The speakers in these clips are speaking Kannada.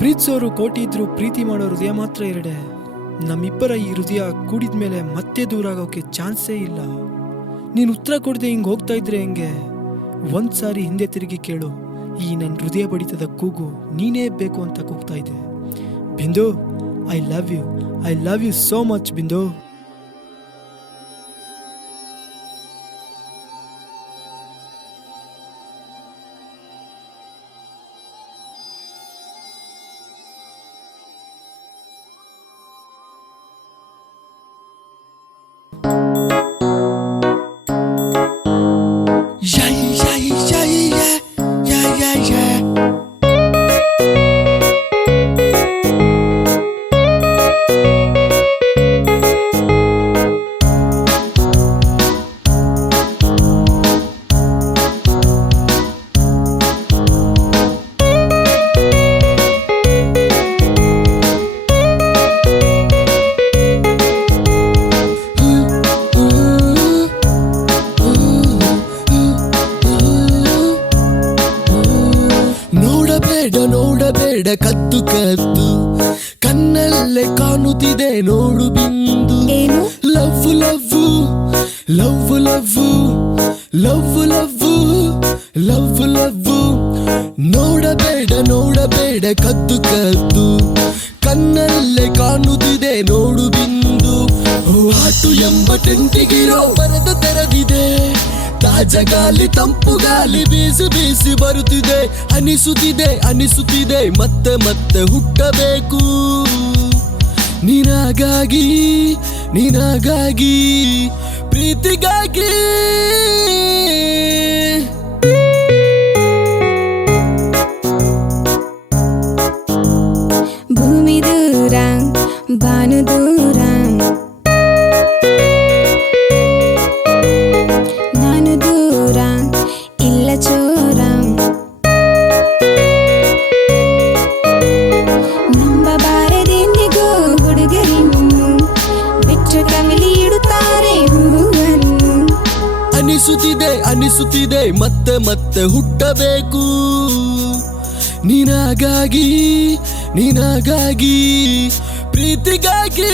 ಪ್ರೀತಿಸೋರು ಕೋಟಿ ಇದ್ರು ಪ್ರೀತಿ ಮಾಡೋ ಹೃದಯ ಮಾತ್ರ ಎರಡೆ. ನಮ್ಮಿಬ್ಬರ ಈ ಹೃದಯ ಕೂಡಿದ್ಮೇಲೆ ಮತ್ತೆ ದೂರ ಆಗೋಕೆ ಚಾನ್ಸೇ ಇಲ್ಲ. ನೀನು ಉತ್ತರ ಕೊಡದೆ ಹಿಂಗೆ ಹೋಗ್ತಾ ಇದ್ರೆ ಹೆಂಗೆ? ಒಂದ್ಸಾರಿ ಹಿಂದೆ ತಿರುಗಿ ಕೇಳು, ಈ ನನ್ನ ಹೃದಯ ಬಡಿತದ ಕೂಗು ನೀನೇ ಬೇಕು ಅಂತ ಕೂಗ್ತಾ ಇದೆ. Bindu, I love you so much Bindu. ನೋಡಬೇಡ ಕದ್ದು ಕದ್ದು ಕಣ್ಣಲ್ಲೇ ಕಾಣುತ್ತಿದೆ ನೋಡು Bindu. Love love love love love love love love. ನೋಡಬೇಡ ಕದ್ದು ಕದ್ದು ಕಣ್ಣಲ್ಲೇ ಕಾಣುತ್ತಿದೆ ನೋಡು ಬಿಂದು. ಹಾಟು ಎಂಬ ಟೆಂಟಿಗಿರೋ ಬರದ ತೆರೆದಿದೆ, ತಾಜಾ ಗಾಳಿ ತಂಪು ಗಾಳಿ ಬೀಸಿ ಬೀಸಿ ಬರುತ್ತಿದೆ. ಅನಿಸುತ್ತಿದೆ ಮತ್ತೆ ಮತ್ತೆ ಹುಟ್ಟಬೇಕು ನಿನಗಾಗಿ ಪ್ರೀತಿಗಾಗಿ. ಭೂಮಿ ದೂರ ಬಾನು ದೂರ, ನಾನು ದೂರ ಇಲ್ಲ ಚೋರ. ನಂಬಬಾರದೆಂದಿಗೂ ಹುಡುಗರಿನ್ನು ಬಿಟ್ಟು ಕಮಲಿ ಇಡುತ್ತಾರೆ ಹೂವನ್ನು. ಅನಿಸುತ್ತಿದೆ ಮತ್ತೆ ಮತ್ತೆ ಹುಟ್ಟಬೇಕು ನಿನಗಾಗಿ ಪ್ರೀತಿಗಾಗಿ.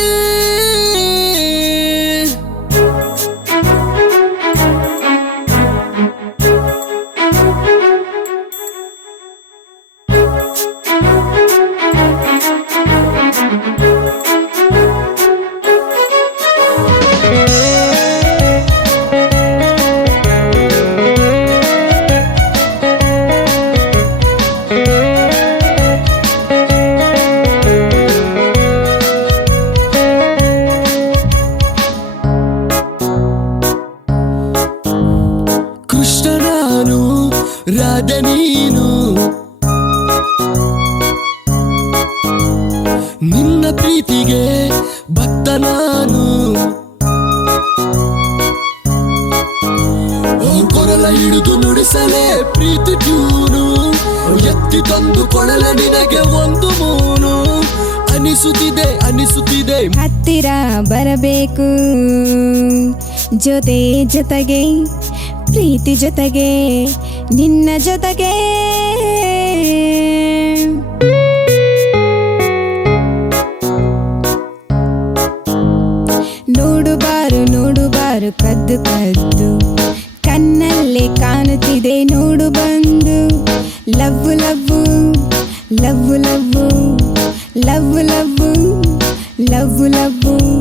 ನಾನು ರಾಧ ನೀನು, ನಿನ್ನ ಪ್ರೀತಿಗೆ ಭಕ್ತ ನಾನು. ಕೊರಲ ಹಿಡಿದು ನುಡಿಸಲೇ ಪ್ರೀತಿ ಟ್ಯೂನು, ಎತ್ತಿ ತಂದು ಕೊಡಲೆ ನಿನಗೆ ಒಂದು ಮೂನು. ಅನಿಸುತ್ತಿದೆ ಹತ್ತಿರ ಬರಬೇಕು ಜೊತೆಗೆ ಪ್ರೀತಿ ಜೊತೆಗೆ ನಿನ್ನ ಜೊತೆಗೆ. ನೋಡುಬಾರು ಕದ್ದು ಕದ್ದು ಕಣ್ಣಲ್ಲೇ ಕಾಣುತ್ತಿದೆ ನೋಡು ಬಂದು. Love love love love love love love love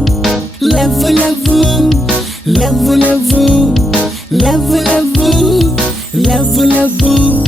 love love love love love love love love love.